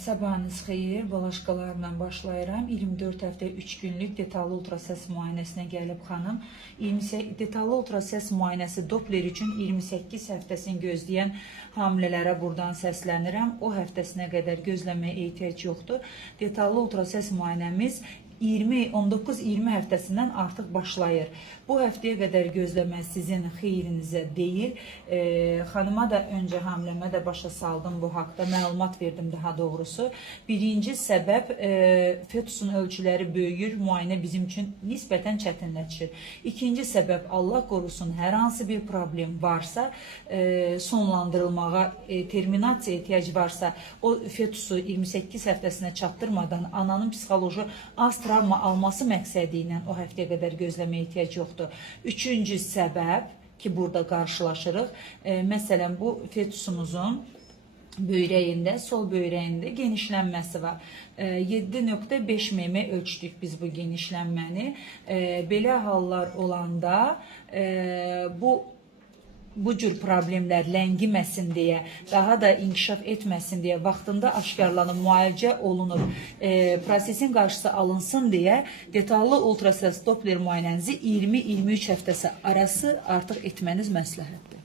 Sabahınız xeyir, balaşqalarla başlayıram. 24 həftə 3 günlük detallı ultrasəs müayinəsinə gəlib xanım. Detallı ultrasəs müayinəsi Doppler üçün 28 həftəsini gözləyən hamilələrə buradan səslənirəm. O həftəsinə qədər gözləməyə ehtiyac yoxdur. Detallı ultrasəs müayinəmiz 19-20 həftəsindən artıq başlayır. Bu həftəyə qədər gözləmək sizin xeyrinizə deyil. Xanıma da öncə hamiləmə də başa saldım bu haqda, məlumat verdim daha doğrusu. Birinci səbəb fetusun ölçüləri böyüyür, müayinə bizim üçün nisbətən çətinləşir. İkinci səbəb Allah qorusun hər hansı bir problem varsa, sonlandırılmağa, terminasiya ehtiyac varsa, o fetusu 28 həftəsinə çatdırmadan ananın psixoloji az travma alması məqsədi ilə o həftəyə qədər gözləməyə ehtiyac yoxdur. Üçüncü səbəb ki, burada qarşılaşırıq. Məsələn, bu fetusumuzun böyrəyində, sol böyrəyində genişlənməsi var. 7.5 mm ölçdük biz bu genişlənməni. Belə hallar olanda bu cür problemlər ləngiməsin deyə, daha da inkişaf etməsin deyə, vaxtında aşkarlanıb, müalicə olunub, prosesin qarşısı alınsın deyə detallı ultrasəs Doppler müayinənizi 20-23 həftəsi arası artıq etməniz məsləhətdir.